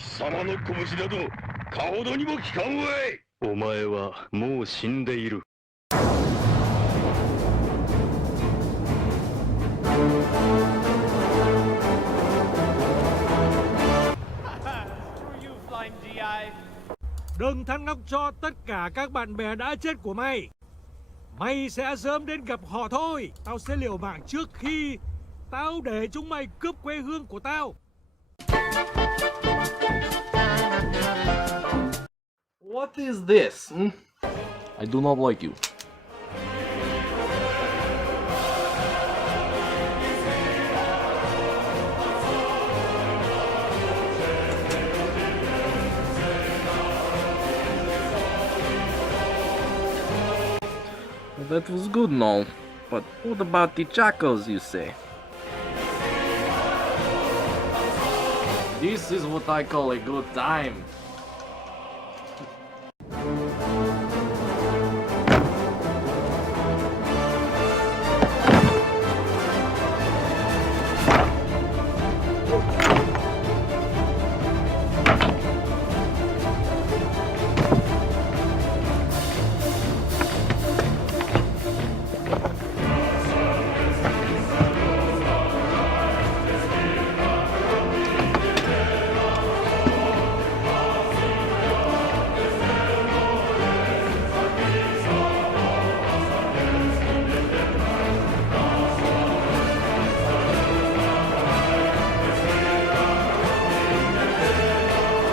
貴様の拳などかほどにも効かんわい。お前はもう死んでいる。Đừng than ngóc cho tất cả các bạn bè đã chết của mày. Mày sẽ sớm đến gặp họ thôi. Tao sẽ liều mạng trước khi tao để chúng mày cướp quê hương của tao. What is this? I do not like you. That was good now, but what about the chacos, you say? This is what I call a good time.